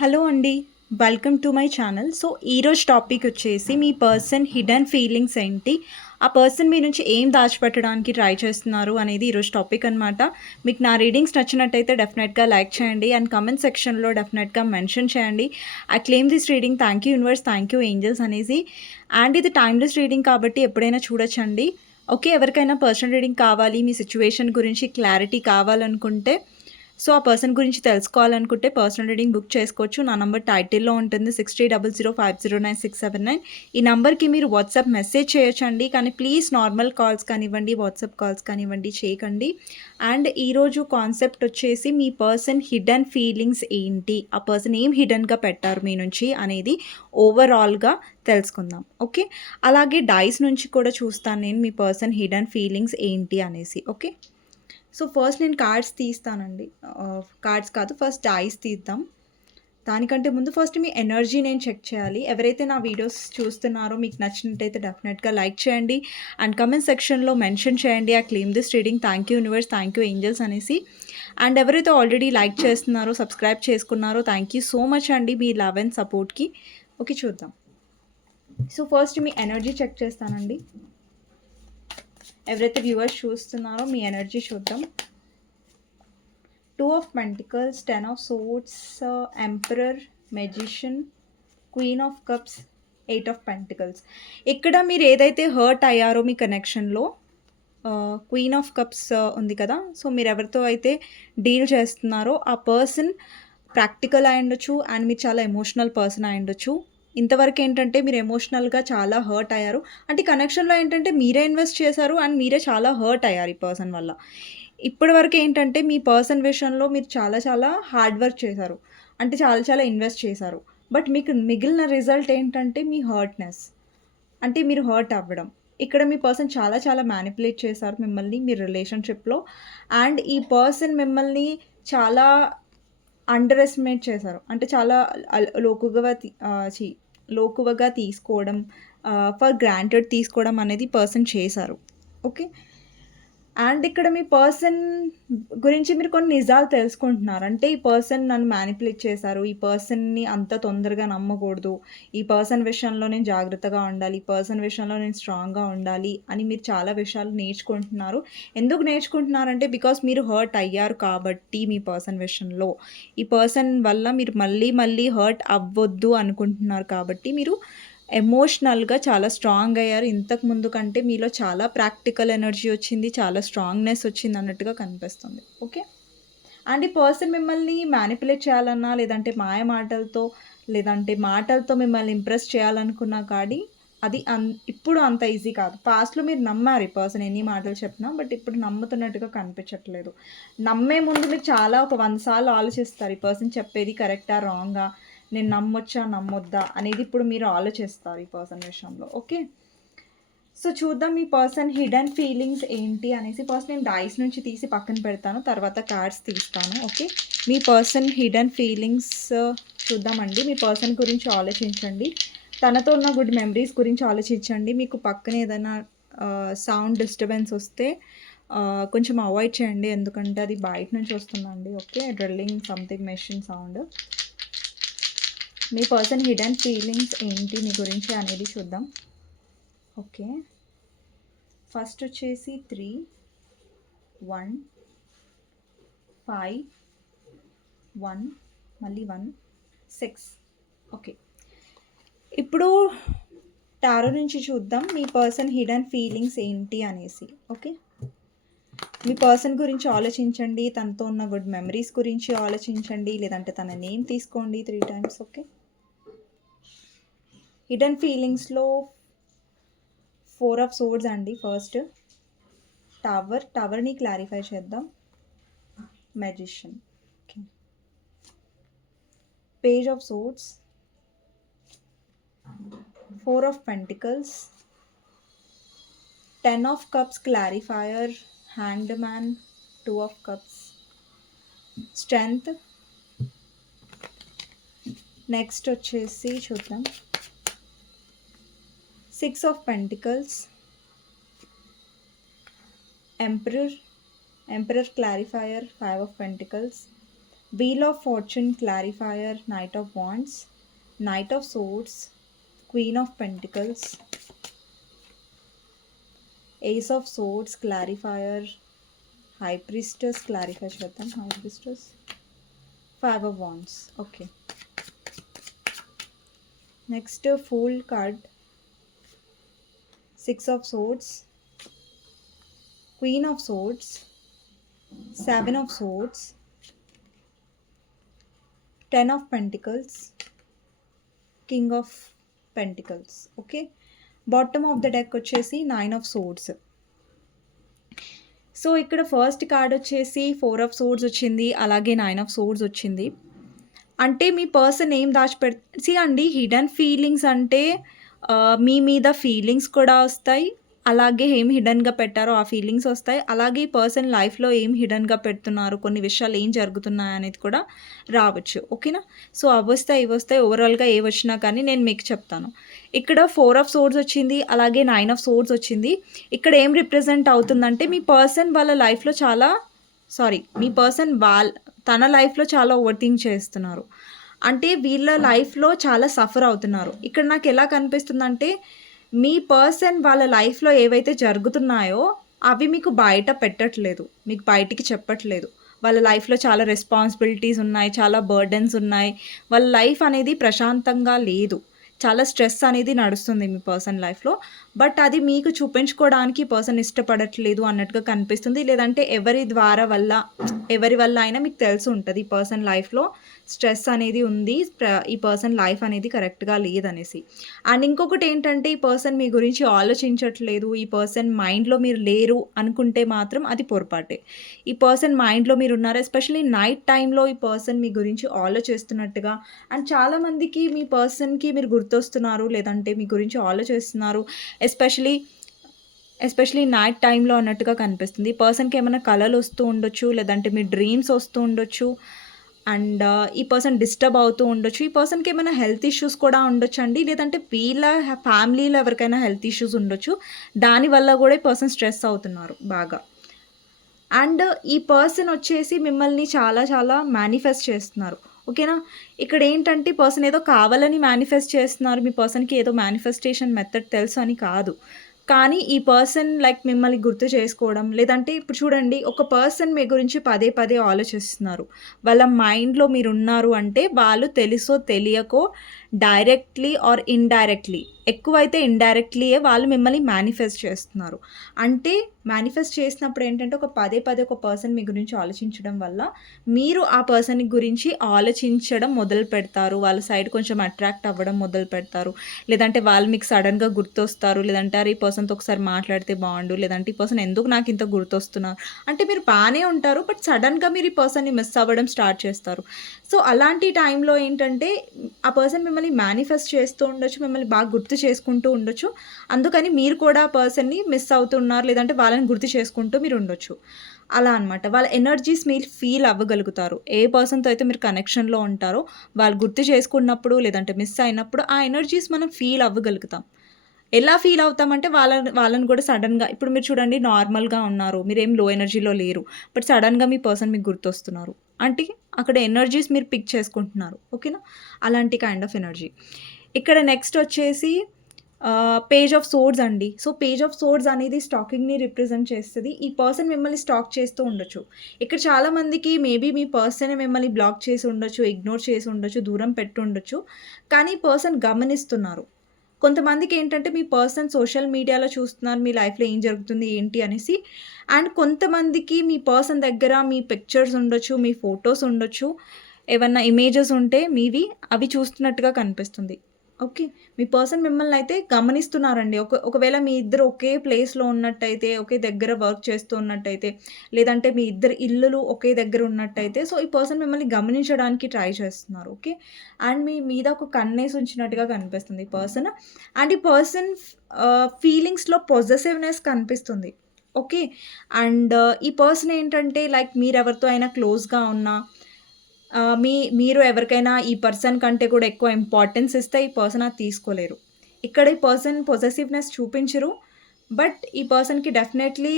Hello అండి welcome to my channel. So ఈరోజు topic వచ్చేసి మీ పర్సన్ హిడెన్ ఫీలింగ్స్ ఏంటి? ఆ పర్సన్ మీ నుంచి ఏం దాచిపెట్టడానికి ట్రై చేస్తున్నారు అనేది ఈరోజు టాపిక్ అనమాట మీకు నా రీడింగ్స్ నచ్చినట్టయితే డెఫినెట్గా లైక్ చేయండి అండ్ కమెంట్ సెక్షన్లో డెఫినెట్గా మెన్షన్ చేయండి. I claim this reading thank you universe thank you angels అనేసి. అండ్ ఇది టైమ్లెస్ రీడింగ్ కాబట్టి ఎప్పుడైనా చూడొచ్చండి. ఓకే ఎవరికైనా పర్సనల్ రీడింగ్ కావాలి మీ సిచ్యువేషన్ గురించి క్లారిటీ కావాలనుకుంటే సో ఆ పర్సన్ గురించి తెలుసుకోవాలనుకుంటే పర్సనల్ రీడింగ్ బుక్ చేసుకోవచ్చు. నా నంబర్ టైటిల్లో ఉంటుంది six three double zero five zero nine six seven nine ఈ నెంబర్కి మీరు వాట్సాప్ మెసేజ్ చేయొచ్చండి. కానీ ప్లీజ్ నార్మల్ కాల్స్ కానివ్వండి వాట్సాప్ కాల్స్ కానివ్వండి చేయకండి. అండ్ ఈరోజు కాన్సెప్ట్ వచ్చేసి మీ పర్సన్ హిడెన్ ఫీలింగ్స్ ఏంటి? ఆ పర్సన్ ఏం హిడెన్గా పెట్టారు మీ నుంచి అనేది ఓవరాల్గా తెలుసుకుందాం. ఓకే అలాగే డైస్ నుంచి కూడా చూస్తాను నేను మీ పర్సన్ హిడెన్ ఫీలింగ్స్ ఏంటి అనేసి. ఓకే సో ఫస్ట్ నేను కార్డ్స్ తీస్తానండి. కార్డ్స్ కాదు ఫస్ట్ డైస్ తీద్దాం. దానికంటే ముందు ఫస్ట్ మీ ఎనర్జీ నేను చెక్ చేయాలి. ఎవరైతే నా వీడియోస్ చూస్తున్నారో మీకు నచ్చినట్టయితే డెఫినెట్గా లైక్ చేయండి. అండ్ కమెంట్ సెక్షన్లో మెన్షన్ చేయండి. ఆ claim this reading. Thank you universe. Thank you angels అనేసి. అండ్ ఎవరైతే ఆల్రెడీ లైక్ చేస్తున్నారో సబ్స్క్రైబ్ చేసుకున్నారో థ్యాంక్ యూ సో మచ్ అండి మీ లవ్ అండ్ సపోర్ట్కి. ఓకే చూద్దాం. సో ఫస్ట్ మీ ఎనర్జీ చెక్ చేస్తానండి. ఎవరైతే వ్యూవర్స్ చూస్తున్నారో మీ ఎనర్జీ చూద్దాం two of pentacles ten of swords emperor magician queen of cups eight of pentacles ఇక్కడ మీరు ఏదైతే హర్ట్ అయ్యారో మీ కనెక్షన్లో క్వీన్ ఆఫ్ కప్స్ ఉంది కదా. సో మీరు ఎవరితో అయితే డీల్ చేస్తున్నారో ఆ పర్సన్ ప్రాక్టికల్ అయి ఉండొచ్చు అండ్ మీరు చాలా ఎమోషనల్ పర్సన్ అయి ఉండొచ్చు ఇంతవరకు ఏంటంటే మీరు ఎమోషనల్గా చాలా హర్ట్ అయ్యారు. అంటే కనెక్షన్లో ఏంటంటే మీరే ఇన్వెస్ట్ చేశారు అండ్ మీరే చాలా హర్ట్ అయ్యారు ఈ పర్సన్ వల్ల. ఇప్పటి వరకు ఏంటంటే మీ పర్సన్ విషయంలో మీరు చాలా చాలా హార్డ్ వర్క్ చేశారు. అంటే చాలా చాలా ఇన్వెస్ట్ చేశారు. బట్ మీకు మిగిలిన రిజల్ట్ ఏంటంటే మీ హర్ట్నెస్ అంటే మీరు హర్ట్ అవ్వడం. ఇక్కడ మీ పర్సన్ చాలా చాలా మ్యానిపులేట్ చేశారు మిమ్మల్ని మీ రిలేషన్షిప్లో అండ్ ఈ పర్సన్ మిమ్మల్ని చాలా అండర్ ఎస్టిమేట్ చేశారు. అంటే చాలా లోకుగా లోకువగా తీసుకోవడం ఫర్ గ్రాంటెడ్ తీసుకోవడం అనేది పర్సన్ చేశారు. ఓకే అండ్ ఇక్కడ మీ పర్సన్ గురించి మీరు కొన్ని నిజాలు తెలుసుకుంటున్నారు. అంటే ఈ పర్సన్ నన్ను మ్యానిపులేట్ చేశారు. ఈ పర్సన్ని అంత తొందరగా నమ్మకూడదు. ఈ పర్సన్ విషయంలో నేను జాగ్రత్తగా ఉండాలి. ఈ పర్సన్ విషయంలో నేను స్ట్రాంగ్గా ఉండాలి అని మీరు చాలా విషయాలు నేర్చుకుంటున్నారు. ఎందుకు నేర్చుకుంటున్నారంటే బికాస్ మీరు హర్ట్ అయ్యారు కాబట్టి మీ పర్సన్ విషయంలో. ఈ పర్సన్ వల్ల మీరు మళ్ళీ మళ్ళీ హర్ట్ అవ్వద్దు అనుకుంటున్నారు కాబట్టి మీరు ఎమోషనల్గా చాలా స్ట్రాంగ్ అయ్యారు. ఇంతకు ముందు కంటే మీలో చాలా ప్రాక్టికల్ ఎనర్జీ వచ్చింది చాలా స్ట్రాంగ్నెస్ వచ్చింది అన్నట్టుగా కనిపిస్తుంది. ఓకే అండ్ ఈ పర్సన్ మిమ్మల్ని మ్యానిపులేట్ చేయాలన్నా లేదంటే మాయ మాటలతో లేదంటే మాటలతో మిమ్మల్ని ఇంప్రెస్ చేయాలనుకున్నా కానీ అది అన్ ఇప్పుడు అంత ఈజీ కాదు. పాస్ట్లో మీరు నమ్మారు ఈ పర్సన్ ఎన్ని మాటలు చెప్పినా బట్ ఇప్పుడు నమ్ముతున్నట్టుగా కనిపించట్లేదు. నమ్మే ముందు మీరు చాలా ఒక వంద సార్లు ఆలోచిస్తారు ఈ పర్సన్ చెప్పేది కరెక్టా రాంగా నేను నమ్మొచ్చా నమ్మొద్దా అనేది ఇప్పుడు మీరు ఆలోచిస్తారు ఈ పర్సన్ విషయంలో ఓకే? సో చూద్దాం మీ పర్సన్ హిడెన్ ఫీలింగ్స్ ఏంటి అనేసి ఫస్ట్ నేను డైస్ నుంచి తీసి పక్కన పెడతాను తర్వాత కార్డ్స్ తీస్తాను ఓకే? మీ పర్సన్ హిడెన్ ఫీలింగ్స్ చూద్దామండి. మీ పర్సన్ గురించి ఆలోచించండి. తనతో ఉన్న గుడ్ మెమరీస్ గురించి ఆలోచించండి. మీకు పక్కన ఏదైనా సౌండ్ డిస్టర్బెన్స్ వస్తే కొంచెం అవాయిడ్ చేయండి. ఎందుకంటే అది బయట నుంచి వస్తుందండి okay? Drilling something machine sound. మీ పర్సన్ హిడెన్ ఫీలింగ్స్ ఏంటి? మీ గురించి అనేది చూద్దాం. ఓకే. ఫస్ట్ వచ్చేసి త్రీ వన్ ఫైవ్ వన్ మళ్ళీ వన్ సిక్స్ ఓకే. ఇప్పుడు టారో నుంచి చూద్దాం మీ పర్సన్ హిడెన్ ఫీలింగ్స్ ఏంటి అనేసి. ఓకే. మీ పర్సన్ గురించి ఆలోచించండి. తనతో ఉన్న గుడ్ మెమరీస్ గురించి ఆలోచించండి. లేదంటే తన నేమ్ తీసుకోండి త్రీ టైమ్స్ ఓకే. హిడెన్ ఫీలింగ్స్లో ఫోర్ ఆఫ్ సోర్డ్స్ అండి. First tower. టవర్ని క్లారిఫై చేద్దాం. Magician okay. Page of swords. Four of pentacles. Ten of cups clarifier. Hand man. Two of cups. Strength. Next వచ్చేసి చూద్దాం. Six of Pentacles, Emperor, Emperor Clarifier, Five of Pentacles, Wheel of Fortune Clarifier, Knight of Wands, Knight of Swords, Queen of Pentacles, Ace of Swords Clarifier, High Priestess Clarifier, Shvatam, High Priestess, Five of Wands. Okay. Next, Fool card. Six of swords queen of swords seven of swords ten of pentacles king of pentacles okay bottom of the deck వచ్చేసి nine of swords so ఇక్కడ first card వచ్చేసి four of swords వచ్చింది. అలాగే nine of swords వచ్చింది. అంటే మీ person ఏం see అండి హిడెన్ ఫీలింగ్స్ అంటే మీ మీద ఫీలింగ్స్ కూడా వస్తాయి. అలాగే ఏం హిడన్గా పెట్టారో ఆ ఫీలింగ్స్ వస్తాయి. అలాగే ఈ పర్సన్ లైఫ్లో ఏం హిడన్గా పెడుతున్నారు? కొన్ని విషయాలు ఏం జరుగుతున్నాయి అనేది కూడా రావచ్చు. ఓకేనా సో అవి వస్తాయి ఇవి వస్తాయి. ఓవరాల్గా ఏ వచ్చినా కానీ నేను మీకు చెప్తాను. ఇక్కడ ఫోర్ ఆఫ్ సోర్స్ వచ్చింది. అలాగే నైన్ ఆఫ్ సోర్స్ వచ్చింది. ఇక్కడ ఏం రిప్రజెంట్ అవుతుందంటే మీ పర్సన్ వాళ్ళ లైఫ్లో చాలా సారీ మీ పర్సన్ వాళ్ళ తన లైఫ్లో చాలా ఓవర్ థింక్ చేస్తున్నారు. అంటే వీళ్ళ లైఫ్లో చాలా సఫర్ అవుతున్నారు. ఇక్కడ నాకు ఎలా కనిపిస్తుందంటే మీ పర్సన్ వాళ్ళ లైఫ్లో ఏవైతే జరుగుతున్నాయో అవి మీకు బయట పెట్టట్లేదు. మీకు బయటికి చెప్పట్లేదు. వాళ్ళ లైఫ్లో చాలా రెస్పాన్సిబిలిటీస్ ఉన్నాయి చాలా బర్డెన్స్ ఉన్నాయి. వాళ్ళ లైఫ్ అనేది ప్రశాంతంగా లేదు. చాలా స్ట్రెస్ అనేది నడుస్తుంది మీ పర్సన్ లైఫ్లో. బట్ అది మీకు చూపించుకోవడానికి పర్సన్ ఇష్టపడట్లేదు అన్నట్టుగా కనిపిస్తుంది. లేదంటే ఎవరి ద్వారా వల్ల ఎవరి వల్ల అయినా మీకు తెలిసి ఉంటుంది ఈ పర్సన్ లైఫ్లో స్ట్రెస్ అనేది ఉంది ఈ పర్సన్ లైఫ్ అనేది కరెక్ట్గా లేదనేసి. అండ్ ఇంకొకటి ఏంటంటే ఈ పర్సన్ మీ గురించి ఆలోచించట్లేదు ఈ పర్సన్ మైండ్లో మీరు లేరు అనుకుంటే మాత్రం అది పొరపాటే. ఈ పర్సన్ మైండ్లో మీరు ఉన్నారు ఎస్పెషలీ నైట్ టైంలో ఈ పర్సన్ మీ గురించి ఆలోచిస్తున్నట్టుగా. అండ్ చాలామందికి మీ పర్సన్కి మీరు గుర్తొస్తున్నారు లేదంటే మీ గురించి ఆలోచిస్తున్నారు ఎస్పెషలీ ఎస్పెషలీ నైట్ టైంలో అన్నట్టుగా కనిపిస్తుంది. ఈ పర్సన్కి ఏమైనా కళలు వస్తూ ఉండొచ్చు లేదంటే మీ డ్రీమ్స్ వస్తూ ఉండొచ్చు అండ్ uh, ఈ పర్సన్ డిస్టర్బ్ అవుతూ ఉండొచ్చు. ఈ పర్సన్కి ఏమైనా హెల్త్ ఇష్యూస్ కూడా ఉండొచ్చు అండి. లేదంటే వీళ్ళ ఫ్యామిలీలో ఎవరికైనా హెల్త్ ఇష్యూస్ ఉండొచ్చు. దానివల్ల కూడా ఈ పర్సన్ స్ట్రెస్ అవుతున్నారు బాగా. అండ్ ఈ పర్సన్ వచ్చేసి మిమ్మల్ని చాలా చాలా మేనిఫెస్ట్ చేస్తున్నారు. ఓకేనా? ఇక్కడ ఏంటంటే పర్సన్ ఏదో కావాలని మేనిఫెస్ట్ చేస్తున్నారు. మీ పర్సన్కి ఏదో మేనిఫెస్టేషన్ మెథడ్ తెలుసు అని కాదు. కానీ ఈ పర్సన్ లైక్ మిమ్మల్ని గుర్తు చేసుకోవడం లేదంటే ఇప్పుడు చూడండి ఒక పర్సన్ మీ గురించి పదే పదే ఆలోచిస్తున్నారు. వాళ్ళ మైండ్లో మీరు ఉన్నారు అంటే వాళ్ళు తెలుసో తెలియకో డైరెక్ట్లీ ఆర్ ఇండైరెక్ట్లీ. ఎక్కువైతే ఇండైరెక్ట్లీయే వాళ్ళు మిమ్మల్ని మేనిఫెస్ట్ చేస్తున్నారు. అంటే మేనిఫెస్ట్ చేసినప్పుడు ఏంటంటే ఒక పదే పదే ఒక పర్సన్ మీ గురించి ఆలోచించడం వల్ల మీరు ఆ పర్సన్ గురించి ఆలోచించడం మొదలు పెడతారు. వాళ్ళ సైడ్ కొంచెం అట్రాక్ట్ అవ్వడం మొదలు పెడతారు. లేదంటే వాళ్ళు మీకు సడన్గా గుర్తొస్తారు. లేదంటే అరే ఈ పర్సన్తో ఒకసారి మాట్లాడితే బాగుండు. లేదంటే ఈ పర్సన్ ఎందుకు నాకు ఇంత గుర్తొస్తున్నారు? అంటే మీరు బాగానే ఉంటారు. బట్ సడన్గా మీరు ఈ పర్సన్ని మిస్ అవ్వడం స్టార్ట్ చేస్తారు. సో అలాంటి టైంలో ఏంటంటే ఆ పర్సన్ మిమ్మల్ని మేనిఫెస్ట్ చేస్తూ ఉండొచ్చు మిమ్మల్ని బాగా గుర్తు చేసుకుంటూ ఉండొచ్చు. అందుకని మీరు కూడా పర్సన్ని మిస్ అవుతున్నారు లేదంటే వాళ్ళని గుర్తు చేసుకుంటూ మీరు ఉండొచ్చు. అలా అనమాట వాళ్ళ ఎనర్జీస్ మీరు ఫీల్ అవ్వగలుగుతారు. ఏ పర్సన్తో అయితే మీరు కనెక్షన్లో ఉంటారో వాళ్ళు గుర్తు చేసుకున్నప్పుడు లేదంటే మిస్ అయినప్పుడు ఆ ఎనర్జీస్ మనం ఫీల్ అవ్వగలుగుతాం. ఎలా ఫీల్ అవుతామంటే వాళ్ళ వాళ్ళని కూడా సడన్గా ఇప్పుడు మీరు చూడండి నార్మల్గా ఉన్నారు. మీరేం లో ఎనర్జీలో లేరు బట్ సడన్గా మీ పర్సన్ మీకు గుర్తొస్తున్నారు. అంటే అక్కడ ఎనర్జీస్ మీరు పిక్ చేసుకుంటున్నారు. ఓకేనా అలాంటి కైండ్ ఆఫ్ ఎనర్జీ ఇక్కడ నెక్స్ట్ వచ్చేసి పేజ్ ఆఫ్ సోర్డ్స్ అండి. సో పేజ్ ఆఫ్ సోర్డ్స్ అనేది స్టాకింగ్ని రిప్రజెంట్ చేస్తుంది. ఈ పర్సన్ మిమ్మల్ని స్టాక్ చేస్తూ ఉండొచ్చు. ఇక్కడ చాలామందికి మేబీ మీ పర్సన్ మిమ్మల్ని బ్లాక్ చేసి ఉండొచ్చు ఇగ్నోర్ చేసి ఉండొచ్చు దూరం పెట్టి ఉండొచ్చు. కానీ పర్సన్ గమనిస్తున్నారు. కొంతమందికి ఏంటంటే మీ పర్సన్ సోషల్ మీడియాలో చూస్తున్నారు మీ లైఫ్లో ఏం జరుగుతుంది ఏంటి? అనేసి. అండ్ కొంతమందికి మీ పర్సన్ దగ్గర మీ పిక్చర్స్ ఉండొచ్చు మీ ఫొటోస్ ఉండొచ్చు ఏమన్నా ఇమేజెస్ ఉంటే మీవి అవి చూస్తున్నట్టుగా కనిపిస్తుంది. ఓకే. మీ పర్సన్ మిమ్మల్ని అయితే గమనిస్తున్నారండి. ఒక ఒకవేళ మీ ఇద్దరు ఒకే ప్లేస్లో ఉన్నట్టయితే ఒకే దగ్గర వర్క్ చేస్తూ ఉన్నట్టయితే లేదంటే మీ ఇద్దరు ఇల్లులు ఒకే దగ్గర ఉన్నట్టయితే సో ఈ పర్సన్ మిమ్మల్ని గమనించడానికి ట్రై చేస్తున్నారు. ఓకే. అండ్ మీ మీద ఒక కన్నేసి ఉంచినట్టుగా కనిపిస్తుంది ఈ పర్సన్. అండ్ ఈ పర్సన్ ఫీలింగ్స్లో పొజెసివ్నెస్ కనిపిస్తుంది. ఓకే. అండ్ ఈ పర్సన్ ఏంటంటే లైక్ మీరు ఎవరితో అయినా క్లోజ్గా ఉన్నా మీ మీరు ఎవరికైనా ఈ పర్సన్ కంటే కూడా ఎక్కువ ఇంపార్టెన్స్ ఇస్తే ఈ పర్సన్ అది తీసుకోలేరు. ఇక్కడ ఈ పర్సన్ పొజెసివ్నెస్ చూపించరు. బట్ ఈ పర్సన్కి డెఫినెట్లీ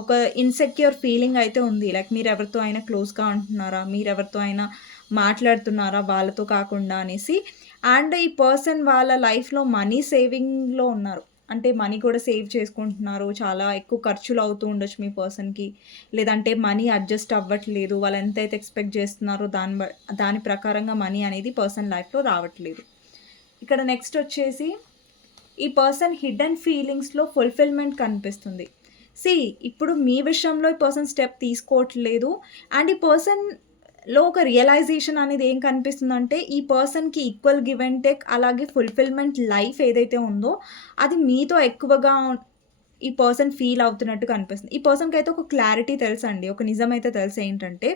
ఒక ఇన్సెక్యూర్ ఫీలింగ్ అయితే ఉంది. లైక్ మీరు ఎవరితో అయినా క్లోజ్గా ఉంటున్నారా? మీరు ఎవరితో అయినా మాట్లాడుతున్నారా? వాళ్ళతో కాకుండా అనేసి. అండ్ ఈ పర్సన్ వాళ్ళ లైఫ్లో మనీ సేవింగ్లో ఉన్నారు. అంటే మనీ కూడా సేవ్ చేసుకుంటున్నారు. చాలా ఎక్కువ ఖర్చులు అవుతూ ఉండొచ్చు మీ పర్సన్కి. లేదంటే మనీ అడ్జస్ట్ అవ్వట్లేదు. వాళ్ళు ఎంతైతే ఎక్స్పెక్ట్ చేస్తున్నారో దాని బ- దాని ప్రకారంగా మనీ అనేది పర్సన్ లైఫ్లో రావట్లేదు. ఇక్కడ నెక్స్ట్ వచ్చేసి ఈ పర్సన్ హిడెన్ ఫీలింగ్స్లో ఫుల్ఫిల్మెంట్ కనిపిస్తుంది. సి ఇప్పుడు మీ విషయంలో ఈ పర్సన్ స్టెప్ తీసుకోవట్లేదు. అండ్ ఈ పర్సన్ లో ఒక రియలైజేషన్ అనేది ఏం కనిపిస్తుందంటే ఈ పర్సన్కి ఈక్వల్ గివ్ అండ్ టేక్ అలాగే ఫుల్ఫిల్మెంట్ లైఫ్ ఏదైతే ఉందో అది మీతో ఎక్కువగా ఈ పర్సన్ ఫీల్ అవుతున్నట్టు కనిపిస్తుంది. ఈ పర్సన్కి అయితే ఒక క్లారిటీ తెలుసండి. ఒక నిజం అయితే తెలుసు ఏంటంటే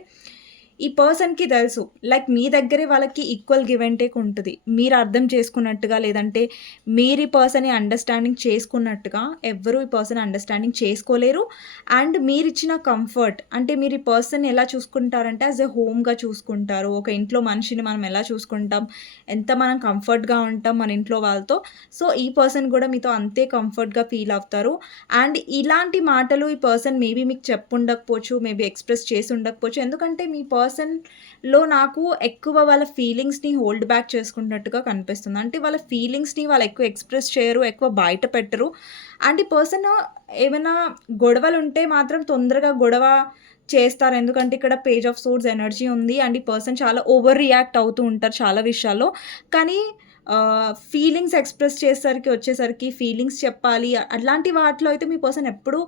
ఈ పర్సన్కి తెలుసు. లైక్ మీ దగ్గరే వాళ్ళకి ఈక్వల్ గివ్ అండ్ టేక్ ఉంటుంది. మీరు అర్థం చేసుకున్నట్టుగా లేదంటే మీరు ఈ పర్సన్ అండర్స్టాండింగ్ చేసుకున్నట్టుగా ఎవ్వరూ ఈ పర్సన్ అండర్స్టాండింగ్ చేసుకోలేరు. అండ్ మీరు ఇచ్చిన కంఫర్ట్ అంటే మీరు ఈ పర్సన్ ఎలా చూసుకుంటారంటే యాజ్ ఎ హోమ్గా చూసుకుంటారు. ఒక ఇంట్లో మనిషిని మనం ఎలా చూసుకుంటాం? ఎంత మనం కంఫర్ట్గా ఉంటాం మన ఇంట్లో వాళ్ళతో? సో ఈ పర్సన్ కూడా మీతో అంతే కంఫర్ట్గా ఫీల్ అవుతారు. అండ్ ఇలాంటి మాటలు ఈ పర్సన్ మేబీ మీకు చెప్పుండకపోవచ్చు మేబీ ఎక్స్ప్రెస్ చేసి ఉండకపోవచ్చు. ఎందుకంటే మీ పర్సన్లో నాకు ఎక్కువ వాళ్ళ ఫీలింగ్స్ని హోల్డ్ బ్యాక్ చేసుకున్నట్టుగా కనిపిస్తుంది. అంటే వాళ్ళ ఫీలింగ్స్ని వాళ్ళు ఎక్కువ ఎక్స్ప్రెస్ చేయరు ఎక్కువ బయట పెట్టరు. అండ్ ఈ పర్సన్ ఏమైనా గొడవలు ఉంటే మాత్రం తొందరగా గొడవ చేస్తారు. ఎందుకంటే ఇక్కడ పేజ్ ఆఫ్ సోర్స్ ఎనర్జీ ఉంది అండ్ ఈ పర్సన్ చాలా ఓవర్ రియాక్ట్ అవుతూ ఉంటారు చాలా విషయాల్లో. కానీ ఫీలింగ్స్ ఎక్స్ప్రెస్ చేసేసరికి వచ్చేసరికి ఫీలింగ్స్ చెప్పాలి. అట్లాంటి వాటిలో అయితే మీ పర్సన్ ఎప్పుడూ